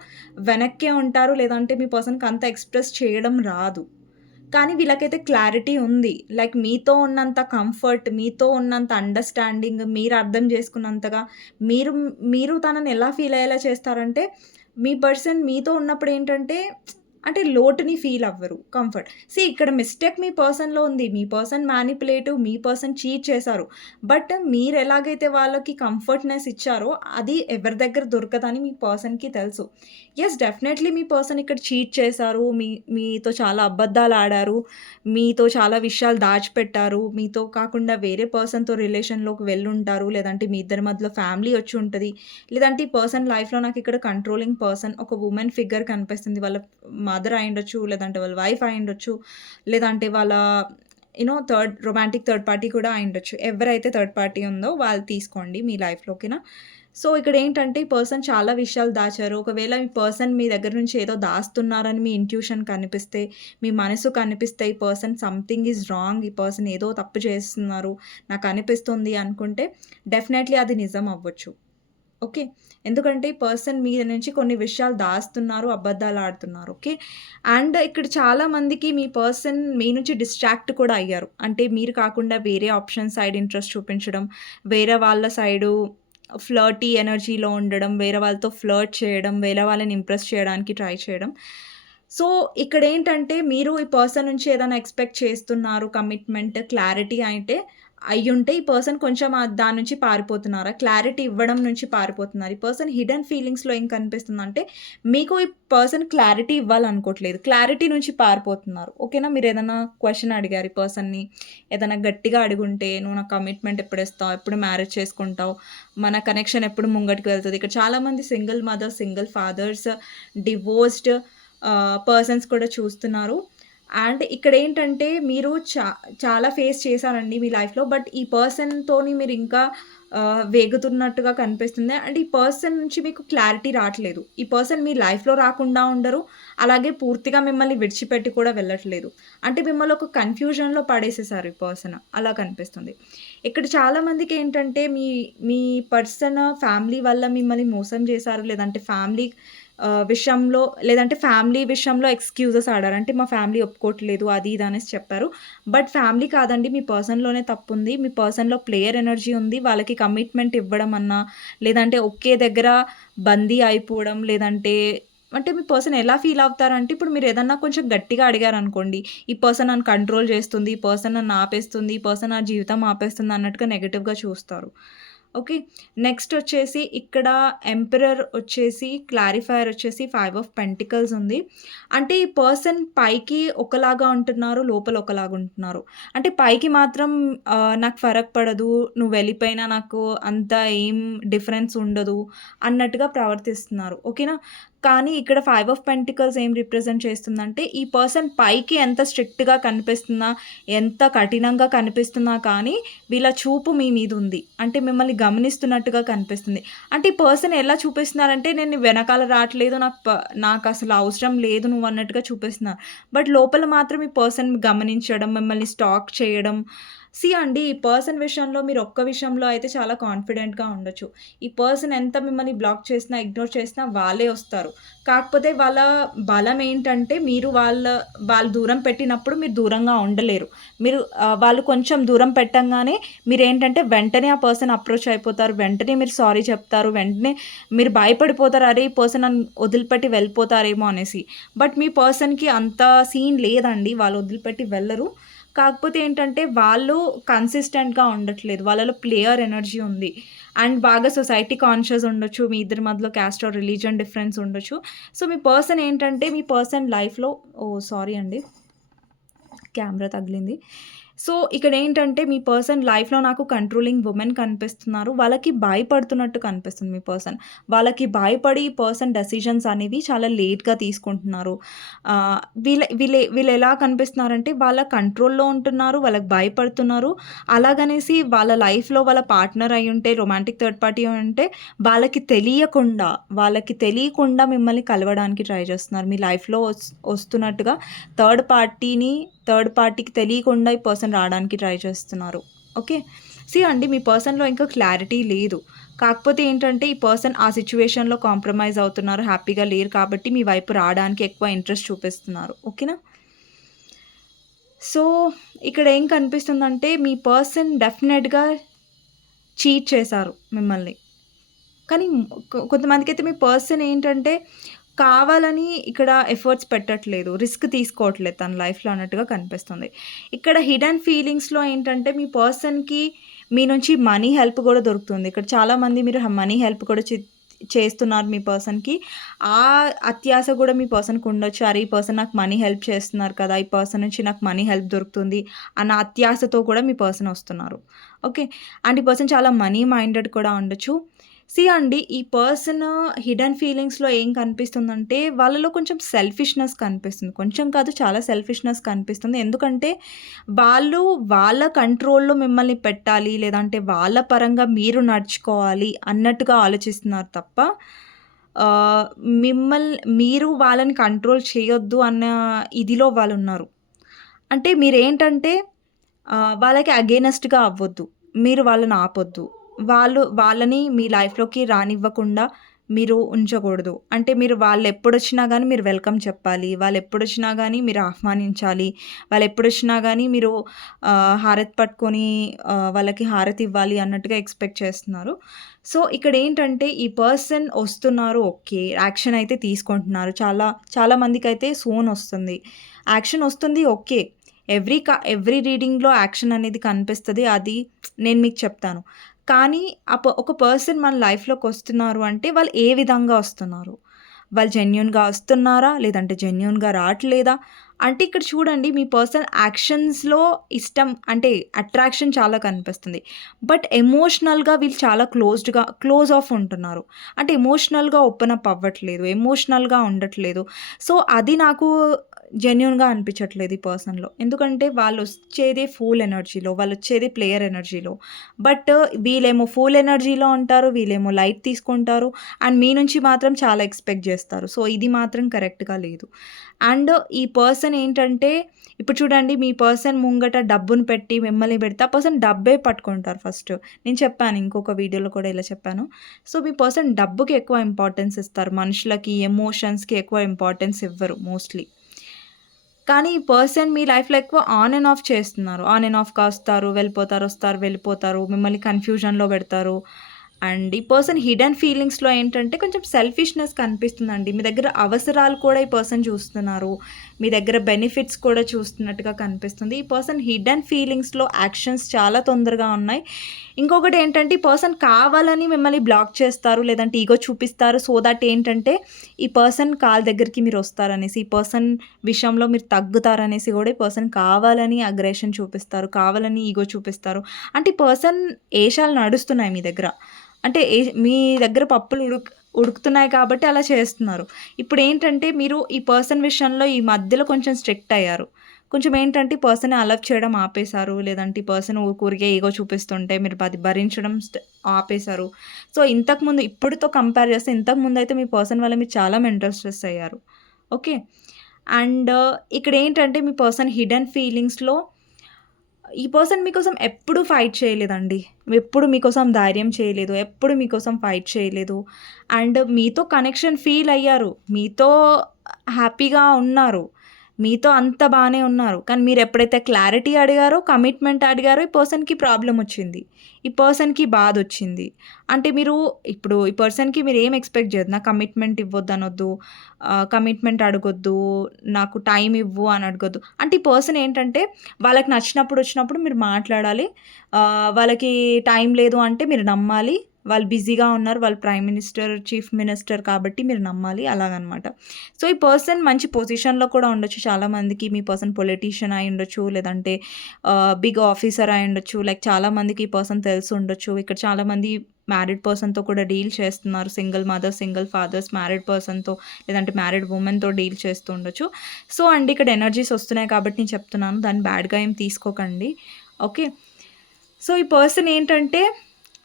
వెనక్కే ఉంటారు. లేదంటే మీ పర్సన్కి అంత ఎక్స్ప్రెస్ చేయడం రాదు. కానీ వీళ్ళకైతే క్లారిటీ ఉంది. లైక్ మీతో ఉన్నంత కంఫర్ట్ మీతో ఉన్నంత అండర్స్టాండింగ్ మీరు అర్థం చేసుకున్నంతగా మీరు మీరు తనని ఎలా ఫీల్ అయ్యేలా చేస్తారంటే మీ పర్సన్ మీతో ఉన్నప్పుడు ఏంటంటే అంటే లోటుని ఫీల్ అవ్వరు కంఫర్ట్ సి ఇక్కడ మిస్టేక్ మీ పర్సన్లో ఉంది. మీ పర్సన్ మ్యానిపులేటివ్ మీ పర్సన్ చీట్ చేశారు. బట్ మీరు ఎలాగైతే వాళ్ళకి కంఫర్ట్నెస్ ఇచ్చారో అది ఎవరి దగ్గర దొరకదని మీ పర్సన్కి తెలుసు. ఎస్ డెఫినెట్లీ మీ పర్సన్ ఇక్కడ చీట్ చేశారు. మీ మీతో చాలా అబద్ధాలు ఆడారు. మీతో చాలా విషయాలు దాచిపెట్టారు. మీతో కాకుండా వేరే పర్సన్తో రిలేషన్లోకి వెళ్ళుంటారు. లేదంటే మీ ఇద్దరి మధ్యలో ఫ్యామిలీ వచ్చి ఉంటుంది. లేదంటే ఈ పర్సన్ లైఫ్లో నాకు ఇక్కడ కంట్రోలింగ్ పర్సన్ ఒక ఉమెన్ ఫిగర్ కనిపిస్తుంది. వాళ్ళ మదర్ అయి ఉండొచ్చు లేదంటే వాళ్ళ వైఫ్ అయి ఉండొచ్చు లేదంటే వాళ్ళ you know third romantic third party కూడా అయి ఉండొచ్చు ఎవరైతే థర్డ్ పార్టీ ఉందో వాళ్ళు తీసుకోండి మీ లైఫ్లోకినా సో ఇక్కడ ఏంటంటే ఈ పర్సన్ చాలా విషయాలు దాచారు. ఒకవేళ ఈ పర్సన్ మీ దగ్గర నుంచి ఏదో దాస్తున్నారని మీ ఇంట్యూషన్ కనిపిస్తే మీ మనసు కనిపిస్తే ఈ పర్సన్ సంథింగ్ ఈజ్ రాంగ్ ఈ పర్సన్ ఏదో తప్పు చేస్తున్నారు నాకు అనిపిస్తుంది అనుకుంటే డెఫినెట్లీ అది నిజం అవ్వచ్చు. ఓకే? ఎందుకంటే ఈ పర్సన్ మీద నుంచి కొన్ని విషయాలు దాస్తున్నారు అబద్ధాలు ఆడుతున్నారు ఓకే? అండ్ ఇక్కడ చాలా మందికి మీ పర్సన్ మీ నుంచి డిస్ట్రాక్ట్ కూడా అయ్యారు. అంటే మీరు కాకుండా వేరే ఆప్షన్ సైడ్ ఇంట్రెస్ట్ చూపించడం వేరే వాళ్ళ సైడు ఫ్లర్టీ ఎనర్జీలో ఉండడం వేరే వాళ్ళతో ఫ్లర్ట్ చేయడం వేరే వాళ్ళని ఇంప్రెస్ చేయడానికి ట్రై చేయడం. సో ఇక్కడ ఏంటంటే మీరు ఈ పర్సన్ నుంచి ఏదైనా ఎక్స్పెక్ట్ చేస్తున్నారు కమిట్మెంట్ క్లారిటీ అంటే అయ్యుంటే ఈ పర్సన్ కొంచెం దాని నుంచి పారిపోతున్నారా? క్లారిటీ ఇవ్వడం నుంచి పారిపోతున్నారు? ఈ పర్సన్ హిడెన్ ఫీలింగ్స్లో ఏం కనిపిస్తుంది అంటే మీకు ఈ పర్సన్ క్లారిటీ ఇవ్వాలనుకోవట్లేదు క్లారిటీ నుంచి పారిపోతున్నారు. ఓకేనా? మీరు ఏదైనా క్వశ్చన్ అడిగారు ఈ పర్సన్ని. ఏదైనా గట్టిగా అడుగుంటే నువ్వు నాకు కమిట్మెంట్ ఎప్పుడు ఇస్తావు? ఎప్పుడు మ్యారేజ్ చేసుకుంటావు? మన కనెక్షన్ ఎప్పుడు ముంగటికి వెళ్తుంది? ఇక్కడ చాలామంది single mothers single fathers divorced persons కూడా చూస్తున్నారు. అండ్ ఇక్కడ ఏంటంటే మీరు చా చాలా ఫేస్ చేశారండి మీ లైఫ్లో బట్ ఈ పర్సన్తోని మీరు ఇంకా వేగుతున్నట్టుగా కనిపిస్తుంది. అండ్ ఈ పర్సన్ నుంచి మీకు క్లారిటీ రావట్లేదు. ఈ పర్సన్ మీ లైఫ్లో రాకుండా ఉండరు. అలాగే పూర్తిగా మిమ్మల్ని విడిచిపెట్టి కూడా వెళ్ళట్లేదు. అంటే మిమ్మల్ని ఒక కన్ఫ్యూజన్లో పడేసేసారు ఈ పర్సన్. అలా కనిపిస్తుంది. ఇక్కడ చాలామందికి ఏంటంటే మీ మీ పర్సన్ ఫ్యామిలీ వల్ల మిమ్మల్ని మోసం చేశారు? లేదంటే ఫ్యామిలీ విషయంలో లేదంటే ఫ్యామిలీ విషయంలో ఎక్స్క్యూజెస్ ఆడారు. అంటే మా ఫ్యామిలీ ఒప్పుకోవట్లేదు అది ఇది అనేసి చెప్పారు. బట్ ఫ్యామిలీ కాదండి మీ పర్సన్లోనే తప్పు ఉంది మీ పర్సన్లో ప్లేయర్ ఎనర్జీ ఉంది. వాళ్ళకి కమిట్మెంట్ ఇవ్వడం అన్నా లేదంటే ఒకే దగ్గర బందీ అయిపోవడం లేదంటే అంటే మీ పర్సన్ ఎలా ఫీల్ అవుతారంటే ఇప్పుడు మీరు ఏదన్నా కొంచెం గట్టిగా అడిగారు అనుకోండి ఈ పర్సన్ నన్ను కంట్రోల్ చేస్తుంది ఈ పర్సన్ నన్ను ఆపేస్తుంది ఈ పర్సన్ నా జీవితం ఆపేస్తుంది అన్నట్టుగా నెగిటివ్గా చూస్తారు. ఓకే నెక్స్ట్ వచ్చేసి ఇక్కడ ఎంపరర్ వచ్చేసి క్లారిఫైయర్ వచ్చేసి ఫైవ్ ఆఫ్ పెంటికల్స్ ఉంది. అంటే ఈ పర్సన్ పైకి ఒకలాగా ఉంటున్నారు లోపల ఒకలాగా ఉంటున్నారు. అంటే పైకి మాత్రం నాకు ఫరక్ పడదు నువ్వు వెళ్ళిపోయినా నాకు అంత ఏం డిఫరెన్స్ ఉండదు అన్నట్టుగా ప్రవర్తిస్తున్నారు. ఓకేనా? కానీ ఇక్కడ ఫైవ్ ఆఫ్ పెంటికల్స్ ఏం రిప్రజెంట్ చేస్తుందంటే ఈ పర్సన్ పైకి ఎంత స్ట్రిక్ట్గా కనిపిస్తున్నా ఎంత కఠినంగా కనిపిస్తున్నా కానీ వీళ్ళ చూపు మీ మీద ఉంది. అంటే మిమ్మల్ని గమనిస్తున్నట్టుగా కనిపిస్తుంది. అంటే ఈ పర్సన్ ఎలా చూపిస్తున్నారంటే నేను వెనకాల రావట్లేదు నాకు ప- నాకు అసలు అవసరం లేదు నువ్వు అన్నట్టుగా చూపిస్తున్నారు. బట్ లోపల మాత్రం ఈ పర్సన్ గమనించడం మిమ్మల్ని స్టాక్ చేయడం సి అండి ఈ పర్సన్ విషయంలో మీరు ఒక్క విషయంలో అయితే చాలా కాన్ఫిడెంట్గా ఉండొచ్చు. ఈ పర్సన్ ఎంత మిమ్మల్ని బ్లాక్ చేసినా ఇగ్నోర్ చేసినా వాళ్ళే వస్తారు. కాకపోతే వాళ్ళ బలం ఏంటంటే మీరు వాళ్ళ వాళ్ళు దూరం పెట్టినప్పుడు మీరు దూరంగా ఉండలేరు. మీరు వాళ్ళు కొంచెం దూరం పెట్టంగానే మీరు ఏంటంటే వెంటనే ఆ పర్సన్ అప్రోచ్ అయిపోతారు. వెంటనే మీరు సారీ చెప్తారు. వెంటనే మీరు భయపడిపోతారు. అరే ఈ పర్సన్ నన్ను వదిలిపెట్టి వెళ్ళిపోతారేమో అనేసి. బట్ మీ పర్సన్కి అంత సీన్ లేదండి. వాళ్ళు వదిలిపెట్టి వెళ్ళరు. కాకపోతే ఏంటంటే వాళ్ళు కన్సిస్టెంట్గా ఉండట్లేదు. వాళ్ళలో ప్లేయర్ ఎనర్జీ ఉంది. అండ్ బాగా సొసైటీ కాన్షియస్ ఉండొచ్చు. మీ ఇద్దరి మధ్యలో క్యాస్ట్ ఆర్ రిలీజన్ డిఫరెన్స్ ఉండొచ్చు. సో మీ పర్సన్ ఏంటంటే మీ పర్సన్ లైఫ్లో ఓ సారీ అండి. కెమెరా తగిలింది. సో ఇక్కడ ఏంటంటే మీ పర్సన్ లైఫ్లో నాకు కంట్రోలింగ్ ఉమెన్ కనిపిస్తున్నారు. వాళ్ళకి భయపడుతున్నట్టు కనిపిస్తుంది మీ పర్సన్. వాళ్ళకి భయపడి పర్సన్ డెసిషన్స్ అనేవి చాలా లేట్గా తీసుకుంటున్నారు. వీళ్ళ వీళ్ళ వీళ్ళు ఎలా కనిపిస్తున్నారంటే వాళ్ళ కంట్రోల్లో ఉంటున్నారు వాళ్ళకి భయపడుతున్నారు. అలాగనేసి వాళ్ళ లైఫ్లో వాళ్ళ పార్ట్నర్ అయి ఉంటే రొమాంటిక్ థర్డ్ పార్టీ అయి ఉంటే వాళ్ళకి తెలియకుండా వాళ్ళకి తెలియకుండా మిమ్మల్ని కలవడానికి ట్రై చేస్తున్నారు. మీ లైఫ్లో వస్తున్నట్టుగా థర్డ్ పార్టీని థర్డ్ పార్టీకి తెలియకుండా ఈ పర్సన్ రావడానికి ట్రై చేస్తున్నారు. ఓకే? సి అండి మీ పర్సన్లో ఇంకా క్లారిటీ లేదు. కాకపోతే ఏంటంటే ఈ పర్సన్ ఆ సిచ్యువేషన్లో కాంప్రమైజ్ అవుతున్నారు హ్యాపీగా లేరు కాబట్టి మీ వైపు రావడానికి ఎక్కువ ఇంట్రెస్ట్ చూపిస్తున్నారు. ఓకేనా? సో ఇక్కడ ఏం కనిపిస్తుందంటే మీ పర్సన్ డెఫినెట్గా చీట్ చేశారు మిమ్మల్ని. కానీ కొంతమందికి అయితే మీ పర్సన్ ఏంటంటే కావాలని ఇక్కడ ఎఫర్ట్స్ పెట్టట్లేదు రిస్క్ తీసుకోవట్లేదు తన లైఫ్లో అన్నట్టుగా కనిపిస్తుంది. ఇక్కడ హిడెన్ ఫీలింగ్స్లో ఏంటంటే మీ పర్సన్కి మీ నుంచి మనీ హెల్ప్ కూడా దొరుకుతుంది. ఇక్కడ చాలామంది మీరు మనీ హెల్ప్ కూడా చేస్తున్నారు మీ పర్సన్కి. ఆ అత్యాశ కూడా మీ పర్సన్కి ఉండొచ్చు. అరే ఈ పర్సన్ నాకు మనీ హెల్ప్ చేస్తున్నారు కదా ఈ పర్సన్ నుంచి నాకు మనీ హెల్ప్ దొరుకుతుంది అన్న అత్యాశతో కూడా మీ పర్సన్ వస్తున్నారు. ఓకే? అండ్ ఈ పర్సన్ చాలా మనీ మైండెడ్ కూడా ఉండొచ్చు. సి అండి ఈ పర్సన్ హిడెన్ ఫీలింగ్స్లో ఏం కనిపిస్తుందంటే వాళ్ళలో కొంచెం సెల్ఫిష్నెస్ కనిపిస్తుంది. కొంచెం కాదు చాలా సెల్ఫిష్నెస్ కనిపిస్తుంది. ఎందుకంటే వాళ్ళు వాళ్ళ కంట్రోల్లో మిమ్మల్ని పెట్టాలి లేదంటే వాళ్ళ పరంగా మీరు నడుచుకోవాలి అన్నట్టుగా ఆలోచిస్తున్నారు తప్ప మిమ్మల్ని మీరు వాళ్ళని కంట్రోల్ చేయొద్దు అన్న ఇదిలో వాళ్ళు ఉన్నారు అంటే మీరేంటంటే వాళ్ళకి అగేనెస్ట్గా అవ్వద్దు. మీరు వాళ్ళని ఆపొద్దు. వాళ్ళు వాళ్ళని మీ లైఫ్లోకి రానివ్వకుండా మీరు ఉంచకూడదు. అంటే మీరు వాళ్ళు ఎప్పుడొచ్చినా కానీ మీరు వెల్కమ్ చెప్పాలి. వాళ్ళు ఎప్పుడొచ్చినా కానీ మీరు ఆహ్వానించాలి. వాళ్ళు ఎప్పుడొచ్చినా కానీ మీరు హారతి పట్టుకొని వాళ్ళకి హారతి ఇవ్వాలి అన్నట్టుగా ఎక్స్పెక్ట్ చేస్తున్నారు. సో ఇక్కడ ఏంటంటే ఈ పర్సన్ వస్తున్నారు ఓకే. యాక్షన్ అయితే తీసుకుంటున్నారు. చాలా చాలా మందికి అయితే సోన్ వస్తుంది. యాక్షన్ వస్తుంది ఓకే. ఎవ్రీ కా ఎవ్రీ రీడింగ్లో యాక్షన్ అనేది కనిపిస్తుంది. అది నేను మీకు చెప్తాను. కానీ ఆ ప- ఒక పర్సన్ మన లైఫ్లోకి వస్తున్నారు అంటే వాళ్ళు ఏ విధంగా వస్తున్నారు? వాళ్ళు జెన్యున్గా వస్తున్నారా? లేదంటే జెన్యున్గా రావట్లేదా? అంటే ఇక్కడ చూడండి మీ పర్సన్ యాక్షన్స్లో ఇష్టం అంటే అట్రాక్షన్ చాలా కనిపిస్తుంది. బట్ ఎమోషనల్గా వీళ్ళు చాలా క్లోజ్డ్గా క్లోజ్ ఆఫ్ ఉంటున్నారు. అంటే ఎమోషనల్గా ఓపెన్ అప్ అవ్వట్లేదు ఎమోషనల్గా ఉండట్లేదు. సో అది నాకు జెన్యున్గా అనిపించట్లేదు ఈ పర్సన్లో ఎందుకంటే వాళ్ళు వచ్చేదే ఫూల్ ఎనర్జీలో వాళ్ళు వచ్చేది ప్లేయర్ ఎనర్జీలో బట్ వీళ్ళేమో ఫుల్ ఎనర్జీలో ఉంటారు వీళ్ళేమో లైట్ తీసుకుంటారు అండ్ మీ నుంచి మాత్రం చాలా ఎక్స్పెక్ట్ చేస్తారు. సో ఇది మాత్రం కరెక్ట్గా లేదు. అండ్ ఈ పర్సన్ ఏంటంటే ఇప్పుడు చూడండి మీ పర్సన్ ముంగట డబ్బును పెట్టి మిమ్మల్ని పెడితే ఆ పర్సన్ డబ్బే పట్టుకుంటారు ఫస్ట్ నేను చెప్పాను ఇంకొక వీడియోలో కూడా ఇలా చెప్పాను. సో మీ పర్సన్ డబ్బుకి ఎక్కువ ఇంపార్టెన్స్ ఇస్తారు. మనుషులకి ఎమోషన్స్కి ఎక్కువ ఇంపార్టెన్స్ ఇవ్వరు మోస్ట్లీ కానీ ఈ పర్సన్ మీ లైఫ్లో ఎక్కువ ఆన్ అండ్ ఆఫ్ చేస్తున్నారు. ఆన్ అండ్ ఆఫ్ కాస్తారు వెళ్ళిపోతారు వస్తారు వెళ్ళిపోతారు మిమ్మల్ని కన్ఫ్యూజన్లో పెడతారు. అండ్ ఈ పర్సన్ హిడెన్ ఫీలింగ్స్లో ఏంటంటే కొంచెం సెల్ఫిష్నెస్ కనిపిస్తుందండి. మీ దగ్గర అవసరాలు కూడా ఈ పర్సన్ చూస్తున్నారు. మీ దగ్గర బెనిఫిట్స్ కూడా చూస్తున్నట్టుగా కనిపిస్తుంది. ఈ పర్సన్ హిడెన్ ఫీలింగ్స్లో యాక్షన్స్ చాలా తొందరగా ఉన్నాయి. ఇంకొకటి ఏంటంటే ఈ పర్సన్ కావాలని మిమ్మల్ని బ్లాక్ చేస్తారు లేదంటే ఈగో చూపిస్తారు. సో దట్ ఏంటంటే ఈ పర్సన్ కాల్ దగ్గరికి మీరు వస్తారనేసి ఈ పర్సన్ విషయంలో మీరు తగ్గుతారనేసి కూడా ఈ పర్సన్ కావాలని అగ్రెషన్ చూపిస్తారు కావాలని ఈగో చూపిస్తారు. అంటే ఈ పర్సన్ ఏషాలు నడుస్తున్నాయి మీ దగ్గర. అంటే ఏ మీ దగ్గర పప్పులు ఉడుక్ ఉడుకుతున్నాయి కాబట్టి అలా చేస్తున్నారు. ఇప్పుడు ఏంటంటే మీరు ఈ పర్సన్ విషయంలో ఈ మధ్యలో కొంచెం స్ట్రిక్ట్ అయ్యారు. కొంచెం ఏంటంటే పర్సన్ అలవ్ చేయడం ఆపేశారు. లేదంటే పర్సన్ ఊరికే ఈగో చూపిస్తుంటే మీరు అది భరించడం ఆపేశారు. సో ఇంతకుముందు ఇప్పుడుతో కంపేర్ చేస్తే ఇంతకుముందు అయితే మీ పర్సన్ వల్ల మీరు చాలా మెంటల్ స్ట్రెస్ అయ్యారు. ఓకే? అండ్ ఇక్కడ ఏంటంటే మీ పర్సన్ హిడెన్ ఫీలింగ్స్లో ఈ పర్సన్ మీకోసం ఎప్పుడు ఫైట్ చేయలేదండి. ఎప్పుడు మీకోసం ధైర్యం చేయలేదు ఎప్పుడు మీకోసం ఫైట్ చేయలేదు. అండ్ మీతో కనెక్షన్ ఫీల్ అయ్యారు మీతో హ్యాపీగా ఉన్నారు మీతో అంత బాగానే ఉన్నారు. కానీ మీరు ఎప్పుడైతే క్లారిటీ అడిగారో కమిట్మెంట్ అడిగారో ఈ పర్సన్కి ప్రాబ్లం వచ్చింది. ఈ పర్సన్కి బాధ వచ్చింది. అంటే మీరు ఇప్పుడు ఈ పర్సన్కి మీరు ఏం ఎక్స్పెక్ట్ చేయొద్దు. నాకు కమిట్మెంట్ ఇవ్వద్దు అనొద్దు. కమిట్మెంట్ అడగొద్దు. నాకు టైం ఇవ్వు అని అడగొద్దు. అంటే ఈ పర్సన్ ఏంటంటే వాళ్ళకి నచ్చినప్పుడు వచ్చినప్పుడు మీరు మాట్లాడాలి. వాళ్ళకి టైం లేదు అంటే మీరు నమ్మాలి. వాళ్ళు బిజీగా ఉన్నారు. వాళ్ళు ప్రైమ్ మినిస్టర్ చీఫ్ మినిస్టర్ కాబట్టి మీరు నమ్మాలి. అలాగనమాట. సో ఈ పర్సన్ మంచి పొజిషన్లో కూడా ఉండొచ్చు. చాలామందికి మీ పర్సన్ పొలిటీషియన్ అయి ఉండొచ్చు. లేదంటే బిగ్ ఆఫీసర్ అయి ఉండొచ్చు. లైక్ చాలామందికి ఈ పర్సన్ తెలిసి ఉండొచ్చు ఇక్కడ చాలామంది మ్యారీడ్ పర్సన్తో కూడా డీల్ చేస్తున్నారు. Single mother single fathers married పర్సన్తో లేదంటే మ్యారీడ్ ఉమెన్తో డీల్ చేస్తూ ఉండొచ్చు. సో అండి ఇక్కడ ఎనర్జీస్ వస్తున్నాయి కాబట్టి నేను చెప్తున్నాను. దాన్ని బ్యాడ్గా ఏం తీసుకోకండి. ఓకే. సో ఈ పర్సన్ ఏంటంటే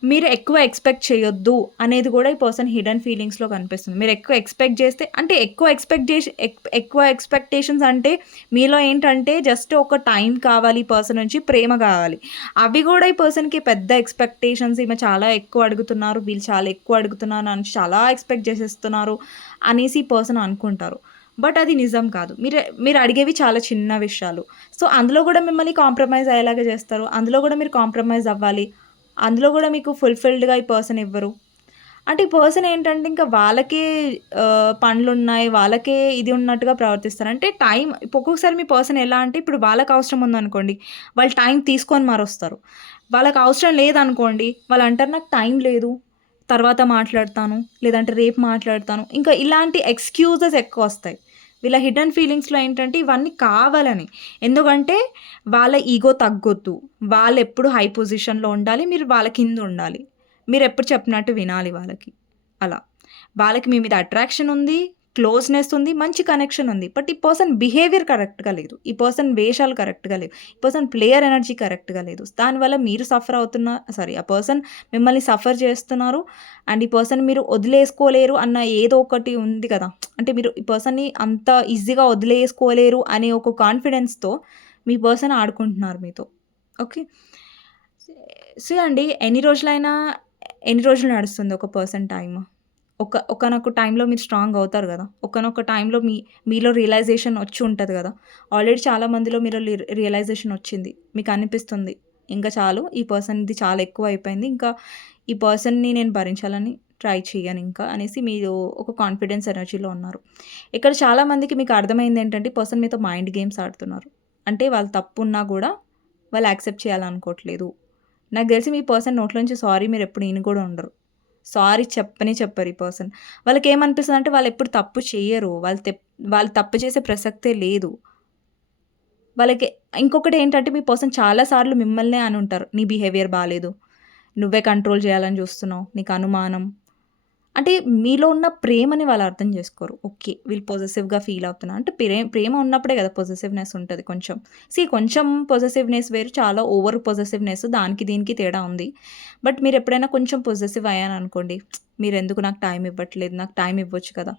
మీరు ఎక్కువ ఎక్స్పెక్ట్ చేయొద్దు అనేది కూడా ఈ పర్సన్ హిడెన్ ఫీలింగ్స్లో కనిపిస్తుంది. మీరు ఎక్కువ ఎక్స్పెక్ట్ చేస్తే అంటే ఎక్కువ ఎక్స్పెక్ట్ చేసి ఎక్కువ ఎక్స్పెక్టేషన్స్ అంటే మీలో ఏంటంటే జస్ట్ ఒక టైం కావాలి పర్సన్ నుంచి ప్రేమ కావాలి. అవి కూడా ఈ పర్సన్కి పెద్ద ఎక్స్పెక్టేషన్స్ ఈమె చాలా ఎక్కువ అడుగుతున్నారు వీళ్ళు చాలా ఎక్కువ అడుగుతున్నారు అని చాలా ఎక్స్పెక్ట్ చేసేస్తున్నారు అనేసి ఈ పర్సన్ అనుకుంటారు. బట్ అది నిజం కాదు. మీరు మీరు అడిగేవి చాలా చిన్న విషయాలు. సో అందులో కూడా మిమ్మల్ని కాంప్రమైజ్ అయ్యేలాగా చేస్తారు. అందులో కూడా మీరు కాంప్రమైజ్ అవ్వాలి. అందులో కూడా మీకు ఫుల్ఫిల్డ్గా ఈ పర్సన్ ఇవ్వరు అంటే ఈ పర్సన్ ఏంటంటే ఇంకా వాళ్ళకే పనులు ఉన్నాయి వాళ్ళకే ఇది ఉన్నట్టుగా ప్రవర్తిస్తారు. అంటే టైం ఒక్కొక్కసారి మీ పర్సన్ ఎలా అంటే ఇప్పుడు వాళ్ళకి అవసరం ఉందనుకోండి వాళ్ళు టైం తీసుకొని మరొస్తారు. వాళ్ళకి అవసరం లేదనుకోండి వాళ్ళు అంటారు నాకు టైం లేదు తర్వాత మాట్లాడతాను లేదంటే రేపు మాట్లాడతాను. ఇంకా ఇలాంటి ఎక్స్క్యూజెస్ ఎక్కువ వస్తాయి. వీళ్ళ హిడెన్ ఫీలింగ్స్లో ఏంటంటే ఇవన్నీ కావాలని. ఎందుకంటే వాళ్ళ ఈగో తగ్గొద్దు. వాళ్ళు ఎప్పుడు హై పొజిషన్లో ఉండాలి మీరు వాళ్ళ కింద ఉండాలి. మీరు ఎప్పుడు చెప్పినట్టు వినాలి వాళ్ళకి. అలా. వాళ్ళకి మీ మీద అట్రాక్షన్ ఉంది క్లోజ్నెస్ ఉంది మంచి కనెక్షన్ ఉంది. బట్ ఈ పర్సన్ బిహేవియర్ కరెక్ట్గా లేదు. ఈ పర్సన్ వేషాలు కరెక్ట్గా లేవు. ఈ పర్సన్ ప్లేయర్ ఎనర్జీ కరెక్ట్గా లేదు. దానివల్ల మీరు సఫర్ అవుతున్న సారీ ఆ పర్సన్ మిమ్మల్ని సఫర్ చేస్తున్నారు. అండ్ ఈ పర్సన్ మీరు వదిలేసుకోలేరు అన్న ఏదో ఒకటి ఉంది కదా. అంటే మీరు ఈ పర్సన్ని అంత ఈజీగా వదిలేసుకోలేరు అనే ఒక కాన్ఫిడెన్స్తో మీ పర్సన్ ఆడుకుంటున్నారు మీతో. ఓకే సో అండి ఎన్ని రోజులైనా ఎన్ని రోజులు నడుస్తుంది ఒక పర్సన్ టైం ఒక ఒకనొక టైంలో మీరు స్ట్రాంగ్ అవుతారు కదా. ఒకనొక టైంలో మీ మీలో రియలైజేషన్ వచ్చి ఉంటుంది కదా. ఆల్రెడీ చాలా మందిలో మీరు రియలైజేషన్ వచ్చింది. మీకు అనిపిస్తుంది. ఇంకా చాలు ఈ పర్సన్ ఇది చాలా ఎక్కువ అయిపోయింది. ఇంకా ఈ పర్సన్ని నేను భరించాలని ట్రై చేయను ఇంకా అనేసి మీరు ఒక కాన్ఫిడెన్స్ ఎనర్జీలో ఉన్నారు. ఇక్కడ చాలామందికి మీకు అర్థమైంది ఏంటంటే పర్సన్ మీతో మైండ్ గేమ్స్ ఆడుతున్నారు. అంటే వాళ్ళు తప్పు ఉన్నా కూడా వాళ్ళు యాక్సెప్ట్ చేయాలనుకోవట్లేదు. నాకు తెలిసి మీ పర్సన్ నోట్లోంచి సారీ మీరు ఎప్పుడు ఈయన కూడా ఉండరు. సారీ చెప్పని చెప్పరు ఈ పర్సన్. వాళ్ళకి ఏమనిపిస్తుంది అంటే వాళ్ళు ఎప్పుడు తప్పు చేయరు వాళ్ళు తెప్ వాళ్ళు తప్పు చేసే ప్రసక్తే లేదు. వాళ్ళకి ఇంకొకటి ఏంటంటే మీ పర్సన్ చాలాసార్లు మిమ్మల్నే అని ఉంటారు నీ బిహేవియర్ బాగాలేదు నువ్వే కంట్రోల్ చేయాలని చూస్తున్నావు. నీకు అనుమానం. అంటే మీలో ఉన్న ప్రేమని వాళ్ళు అర్థం చేసుకోరు. ఓకే వీళ్ళు పొజెసివ్గా ఫీల్ అవుతున్నా. అంటే ప్రేమ ప్రేమ ఉన్నప్పుడే కదా పొజెసివ్నెస్ ఉంటుంది కొంచెం. సి కొంచెం పొజెసివ్నెస్ వేరు చాలా ఓవర్ పొజెసివ్నెస్ దానికి దీనికి తేడా ఉంది. బట్ మీరు ఎప్పుడైనా కొంచెం పొజెసివ్ అయ్యాను అనుకోండి మీరు ఎందుకు నాకు టైం ఇవ్వట్లేదు నాకు టైం ఇవ్వచ్చు కదా.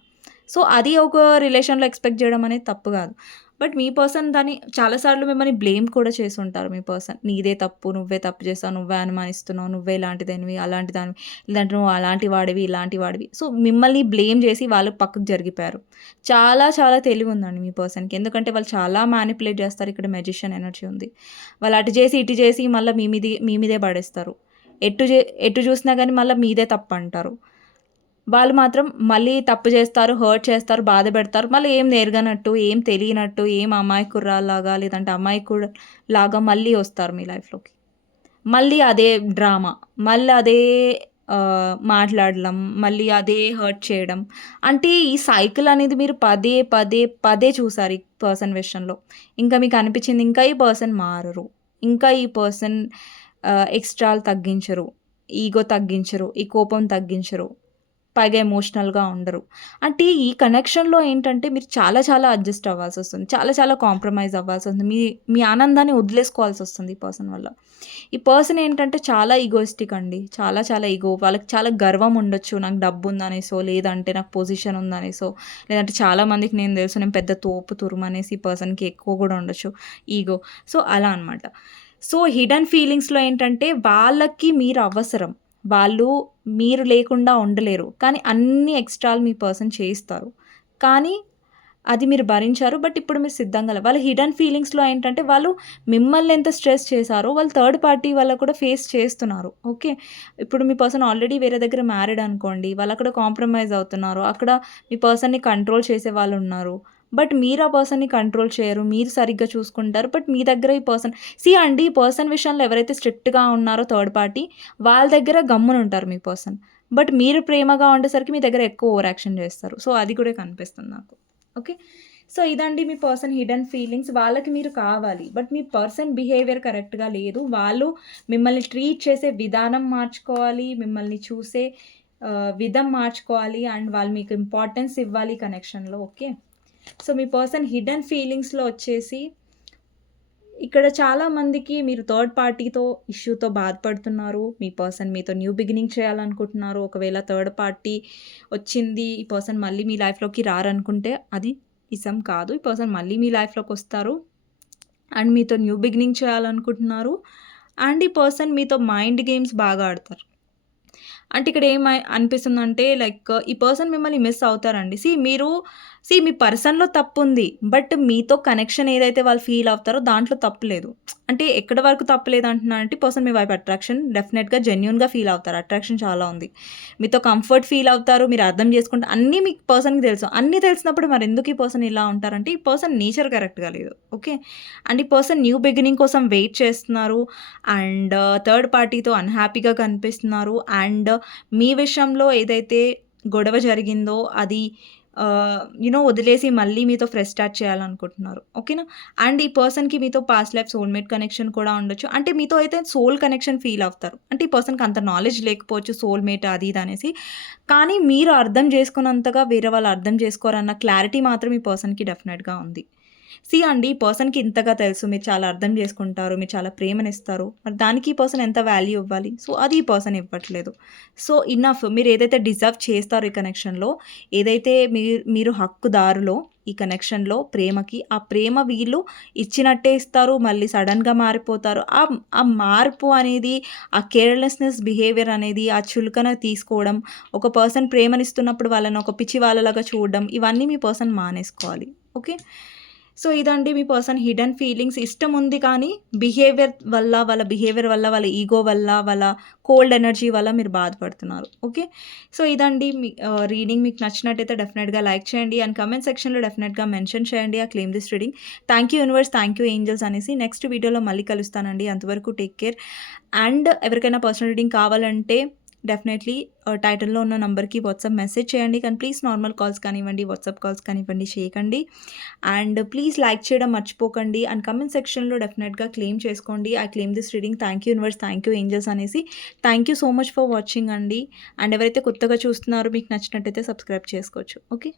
సో అది ఒక రిలేషన్లో ఎక్స్పెక్ట్ చేయడం అనేది తప్పు కాదు. బట్ మీ పర్సన్ దాన్ని చాలాసార్లు మిమ్మల్ని బ్లేమ్ కూడా చేసి ఉంటారు మీ పర్సన్. నీదే తప్పు నువ్వే తప్పు చేస్తావు నువ్వే అనుమానిస్తున్నావు నువ్వే ఇలాంటిదానివి అలాంటి దానివి లేదంటే నువ్వు అలాంటి వాడివి ఇలాంటి వాడివి. సో మిమ్మల్ని బ్లేమ్ చేసి వాళ్ళు పక్కకు జరిగిపోయారు. చాలా చాలా తెలివి ఉందండి మీ పర్సన్కి. ఎందుకంటే వాళ్ళు చాలా మ్యానిపులేట్ చేస్తారు ఇక్కడ మెజిషియన్ ఎనర్జీ ఉంది. వాళ్ళు అటు చేసి ఇటు చేసి మళ్ళీ మీ మీదే మీ మీదే పడేస్తారు. ఎటు చే ఎటు చూసినా కానీ మళ్ళీ మీదే తప్పు అంటారు వాళ్ళు మాత్రం మళ్ళీ తప్పు చేస్తారు హర్ట్ చేస్తారు బాధ పెడతారు. మళ్ళీ ఏం నేర్గనట్టు ఏం తెలియనట్టు ఏం అమాయకురాలాగా లేదంటే అమాయకుడు లాగా మళ్ళీ వస్తారు మీ లైఫ్లోకి. మళ్ళీ అదే డ్రామా మళ్ళీ అదే మాట్లాడడం మళ్ళీ అదే హర్ట్ చేయడం. అంటే ఈ సైకిల్ అనేది మీరు పదే పదే పదే చూసారు ఈ పర్సన్ విషయంలో. ఇంకా మీకు అనిపించింది ఇంకా ఈ పర్సన్ మారరు ఇంకా ఈ పర్సన్ ఎక్స్ట్రాలు తగ్గించరు ఈగో తగ్గించరు ఈ కోపం తగ్గించరు. పైగా ఎమోషనల్గా ఉండరు. అంటే ఈ కనెక్షన్లో ఏంటంటే మీరు చాలా చాలా అడ్జస్ట్ అవ్వాల్సి వస్తుంది. చాలా చాలా కాంప్రమైజ్ అవ్వాల్సి వస్తుంది. మీ మీ ఆనందాన్ని వదిలేసుకోవాల్సి వస్తుంది ఈ పర్సన్ వల్ల. ఈ పర్సన్ ఏంటంటే చాలా ఈగోయిస్టిక్ అండి. చాలా చాలా ఈగో వాళ్ళకి చాలా గర్వం ఉండొచ్చు. నాకు డబ్బు ఉందనేసో లేదంటే నాకు పొజిషన్ ఉందనేసో లేదంటే చాలా మందికి నేను తెలుసు నేను పెద్ద తోపు తురుము అనేసి ఈ పర్సన్కి ఎక్కువ కూడా ఉండొచ్చు. ఈగో సో అలా అనమాట సో హిడెన్ ఫీలింగ్స్లో ఏంటంటే వాళ్ళకి మీరు అవసరం. వాళ్ళు మీరు లేకుండా ఉండలేరు. కానీ అన్ని ఎక్స్ట్రాలు మీ పర్సన్ చేయిస్తారు. కానీ అది మీరు భరించారు బట్ ఇప్పుడు మీరు సిద్ధంగా వాళ్ళ హిడన్ ఫీలింగ్స్లో ఏంటంటే వాళ్ళు మిమ్మల్ని ఎంత స్ట్రెస్ చేశారో వాళ్ళు థర్డ్ పార్టీ వాళ్ళ కూడా ఫేస్ చేస్తున్నారు. ఓకే ఇప్పుడు మీ పర్సన్ ఆల్రెడీ వేరే దగ్గర మ్యారీడ్ అనుకోండి వాళ్ళు అక్కడ కాంప్రమైజ్ అవుతున్నారు అక్కడ మీ పర్సన్ని కంట్రోల్ చేసే వాళ్ళు ఉన్నారు. బట్ మీరు ఆ పర్సన్ని కంట్రోల్ చేయరు మీరు సరిగ్గా చూసుకుంటారు. బట్ మీ దగ్గర ఈ పర్సన్ సి అండి ఈ పర్సన్ విషయంలో ఎవరైతే స్ట్రిక్ట్గా ఉన్నారో థర్డ్ పార్టీ వాళ్ళ దగ్గర గమ్మున ఉంటారు మీ పర్సన్. బట్ మీరు ప్రేమగా ఉండేసరికి మీ దగ్గర ఎక్కువ ఓవర్ యాక్షన్ చేస్తారు. సో అది కూడా కనిపిస్తుంది నాకు. ఓకే? సో ఇదండి మీ పర్సన్ హిడెన్ ఫీలింగ్స్. వాళ్ళకి మీరు కావాలి. బట్ మీ పర్సన్ బిహేవియర్ కరెక్ట్గా లేదు. వాళ్ళు మిమ్మల్ని ట్రీట్ చేసే విధానం మార్చుకోవాలి మిమ్మల్ని చూసే విధం మార్చుకోవాలి అండ్ వాళ్ళు మీకు ఇంపార్టెన్స్ ఇవ్వాలి కనెక్షన్లో. ఓకే? సో మీ పర్సన్ హిడెన్ ఫీలింగ్స్లో వచ్చేసి ఇక్కడ చాలామందికి మీరు థర్డ్ పార్టీతో ఇష్యూతో బాధపడుతున్నారు. మీ పర్సన్ మీతో న్యూ బిగినింగ్ చేయాలనుకుంటున్నారు. ఒకవేళ థర్డ్ పార్టీ వచ్చింది ఈ పర్సన్ మళ్ళీ మీ లైఫ్లోకి రారనుకుంటే అది ఇసం కాదు. ఈ పర్సన్ మళ్ళీ మీ లైఫ్లోకి వస్తారు అండ్ మీతో న్యూ బిగినింగ్ చేయాలనుకుంటున్నారు అండ్ ఈ పర్సన్ మీతో మైండ్ గేమ్స్ బాగా ఆడతారు. అంటే ఇక్కడ ఏం అనిపిస్తుందంటే లైక్ ఈ పర్సన్ మిమ్మల్ని మిస్ అవుతారండి. సి మీరు సీ మీ పర్సన్లో తప్పు ఉంది బట్ మీతో కనెక్షన్ ఏదైతే వాళ్ళు ఫీల్ అవుతారో దాంట్లో తప్పు లేదు. అంటే ఎక్కడ వరకు తప్పు లేదు అంటున్నానంటే పర్సన్ మీ వైపు అట్రాక్షన్ డెఫినెట్గా జెన్యున్గా ఫీల్ అవుతారు. అట్రాక్షన్ చాలా ఉంది. మీతో కంఫర్ట్ ఫీల్ అవుతారు మీరు అర్థం చేసుకుంటే అన్నీ మీకు పర్సన్కి తెలుసు. అన్నీ తెలిసినప్పుడు మరి ఎందుకు ఈ పర్సన్ ఇలా ఉంటారంటే ఈ పర్సన్ నేచర్ కరెక్ట్గా లేదు. ఓకే అండ్ ఈ పర్సన్ న్యూ బిగినింగ్ కోసం వెయిట్ చేస్తున్నారు అండ్ థర్డ్ పార్టీతో అన్హ్యాపీగా కనిపిస్తున్నారు. అండ్ uh, మీ విషయంలో ఏదైతే గొడవ జరిగిందో అది యూనో వదిలేసి మళ్ళీ మీతో ఫ్రెష్ స్టార్ట్ చేయాలనుకుంటున్నారు. ఓకేనా? అండ్ ఈ పర్సన్కి మీతో పాస్ట్ లైఫ్ సోల్మేట్ కనెక్షన్ కూడా ఉండొచ్చు. అంటే మీతో అయితే సోల్ కనెక్షన్ ఫీల్ అవుతారు. అంటే ఈ పర్సన్కి అంత నాలెడ్జ్ లేకపోవచ్చు సోల్మేట్ అది ఇది అనేసి. కానీ మీరు అర్థం చేసుకున్నంతగా వేరే వాళ్ళు అర్థం చేసుకోరన్న క్లారిటీ మాత్రం ఈ పర్సన్కి డెఫినెట్గా ఉంది. సి అండి ఈ పర్సన్కి ఇంతగా తెలుసు మీరు చాలా అర్థం చేసుకుంటారు మీరు చాలా ప్రేమనిస్తారు. మరి దానికి ఈ పర్సన్ ఎంత వాల్యూ ఇవ్వాలి? సో అది ఈ పర్సన్ ఇవ్వట్లేదు. సో ఇన్నఫ్ మీరు ఏదైతే డిజర్వ్ చేస్తారు ఈ కనెక్షన్లో ఏదైతే మీరు మీరు హక్కుదారులో ఈ కనెక్షన్లో ప్రేమకి ఆ ప్రేమ వీళ్ళు ఇచ్చినట్టే ఇస్తారు మళ్ళీ సడన్గా మారిపోతారు. ఆ ఆ మార్పు అనేది ఆ కేర్లెస్నెస్ బిహేవియర్ అనేది ఆ చులకన తీసుకోవడం ఒక పర్సన్ ప్రేమనిస్తున్నప్పుడు వాళ్ళని ఒక పిచ్చి వాళ్ళలాగా చూడడం ఇవన్నీ మీ పర్సన్ మానేసుకోవాలి. ఓకే? సో ఇదండి మీ పర్సన్ హిడెన్ ఫీలింగ్స్. ఇష్టం ఉంది కానీ బిహేవియర్ వల్ల వాళ్ళ బిహేవియర్ వల్ల వాళ్ళ ఈగో వల్ల వాళ్ళ కోల్డ్ ఎనర్జీ వల్ల మీరు బాధపడుతున్నారు. ఓకే? సో ఇదండి మీ రీడింగ్. మీకు నచ్చినట్టయితే డెఫినెట్గా లైక్ చేయండి అండ్ కమెంట్ సెక్షన్లో డెఫినెట్గా మెన్షన్ చేయండి ఆ claim this reading. Thank you universe thank you angels అనేసి నెక్స్ట్ వీడియోలో మళ్ళీ కలుస్తానండి. అంతవరకు టేక్ కేర్. అండ్ ఎవరికైనా పర్సనల్ రీడింగ్ కావాలంటే డెఫినెట్లీ టైటిల్లో uh, ఉన్న నెంబర్కి వాట్సాప్ మెసేజ్ చేయండి. కానీ ప్లీజ్ నార్మల్ కాల్స్ కానివ్వండి వాట్సాప్ కాల్స్ కానివ్వండి చేయకండి. అండ్ ప్లీజ్ లైక్ చేయడం మర్చిపోకండి. అండ్ కమెంట్ సెక్షన్లో డెఫినెట్గా క్లెయిమ్ చేసుకోండి. I claim this reading thank you universe thank you angels అనేసి. Thank you so much for watching అండి. అండ్ ఎవరైతే కొత్తగా చూస్తున్నారో మీకు నచ్చినట్టయితే సబ్స్క్రైబ్ చేసుకోవచ్చు. ఓకే